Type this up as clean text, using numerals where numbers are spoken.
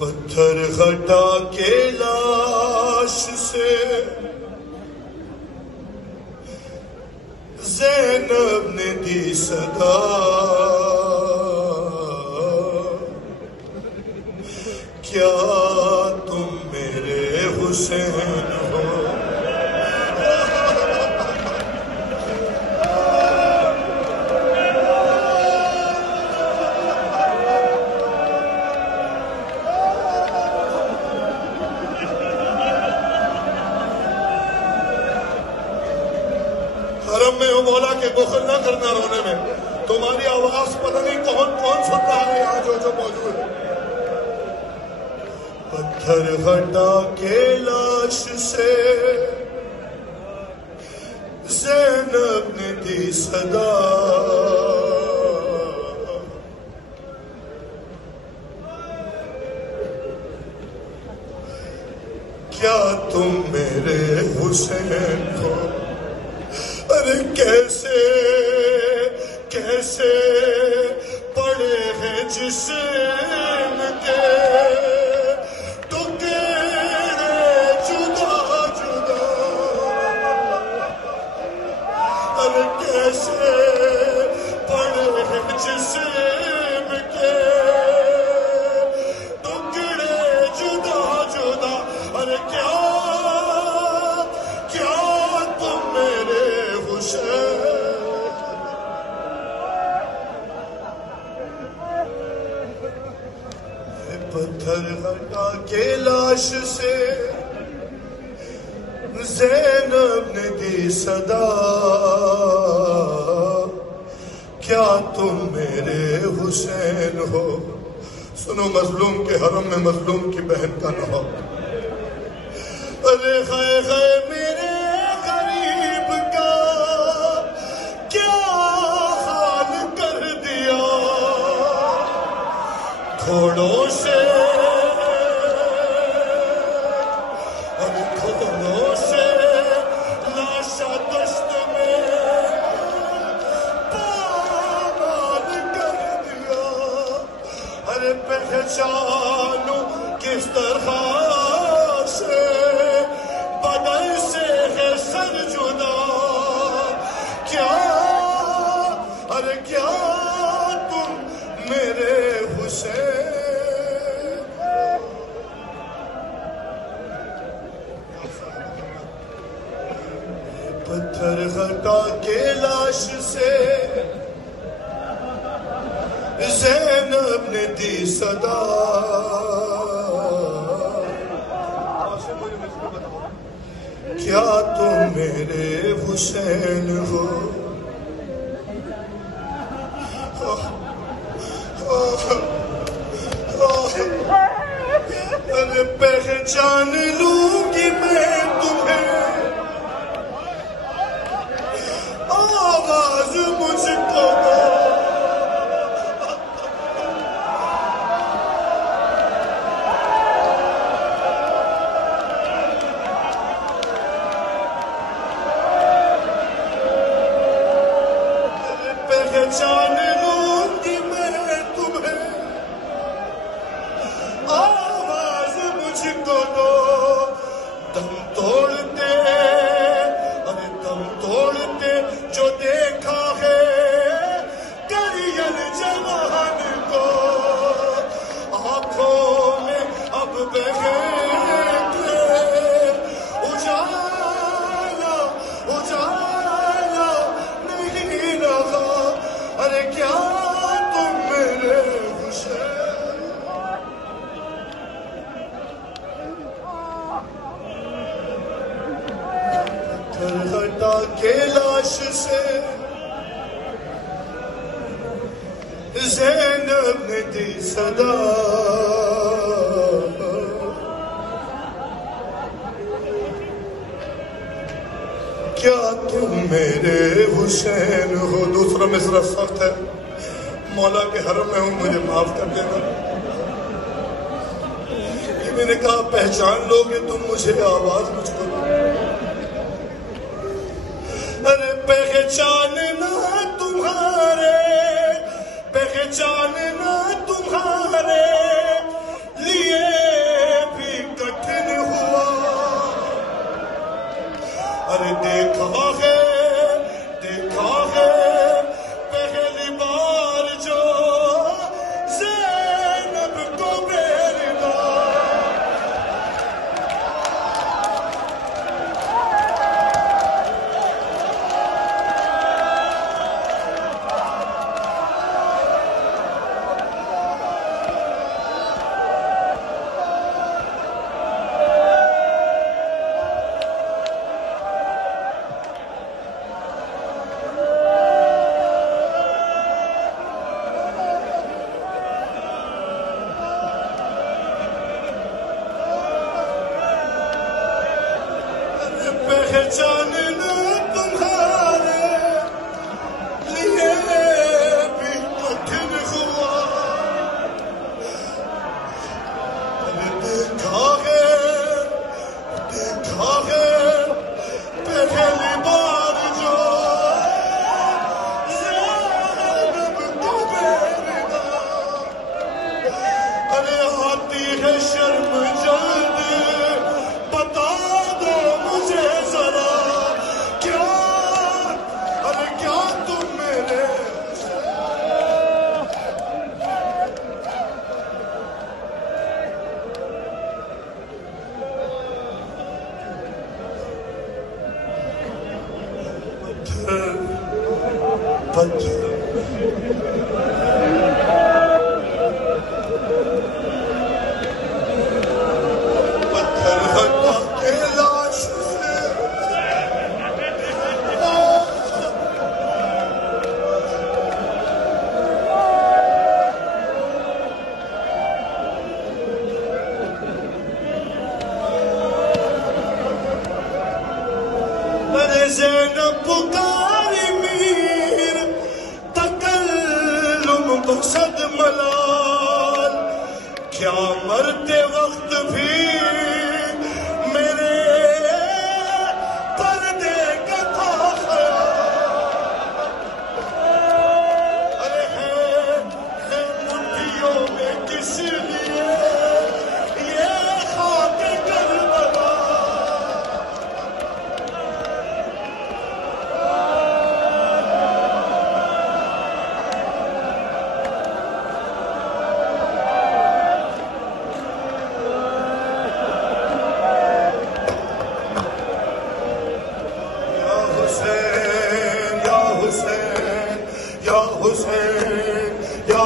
پتھر ہٹا کے لاش سے زینب نے دی صدا، کیا تم میرے حسین ہو؟ حرم میں ہو مولا کے بخل نہ کرنا رونے میں، تمہاری آواز پتہ نہیں کون سن رہا ہے یہاں جو موجود ہے۔ پتھر ہٹا کے لاش سے زینب نے دی صدا، کیا تم میرے حسین ہو؟ ارے کیسے پڑے ہیں جسم کے کیسے پڑے ہیں جسم کے ٹکڑے جدا جدا، ارے کیا تم میرے حسین؟ پتھر ہٹا کے لاش سے زینب نے دی صدا، کیا تم میرے حسین ہو؟ سنو مظلوم کے حرم میں مظلوم کی بہن کا نہا، ارے خائے میرے غریب کا کیا حال کر دیا، تھوڑوں سے لاشا دست میں پامال کر دیا، ارے پہچانوں کس طرح سے بدن سے ہے سر جدا، ارے کیا تم میرے حسین؟ پتھر ہٹا کے لاش سے زینب نے دی صدا، کیا تم میرے حسین ہو؟ ارے پہچان لوں گی میں تمہیں، آواز مجھ کو دو، پہچان لوں گی میں تمہیں، آواز مجھ کو دو، دم توڑتے جو دیکھا ہے کریل جوان کو، آنکھوں میں اب بہت اجالا نہیں رہا، ارے کیا تم میرے حسین؟ پتھر ہٹا کے لاش سے زینب نے دی صدا، کیا تم میرے حسین ہو؟ دوسرا مصرع سخت ہے، مولا کے حرم میں ہوں مجھے معاف کر دینا، یہ میں نے کہا پہچان لو گے تم مجھے، آواز مجھ کو دو، ارے پہچاننا تمہارے لیے پتھر ہٹا کے لاش سے ارے زینب پکاری میر تکلم مقصد ملال کیا مرتے وقت بھی میرے پردے کا تھا خیال ارے ہے مٹھیوں میں کس لیے یہ خاک کربلا یا حسین یا حسین یا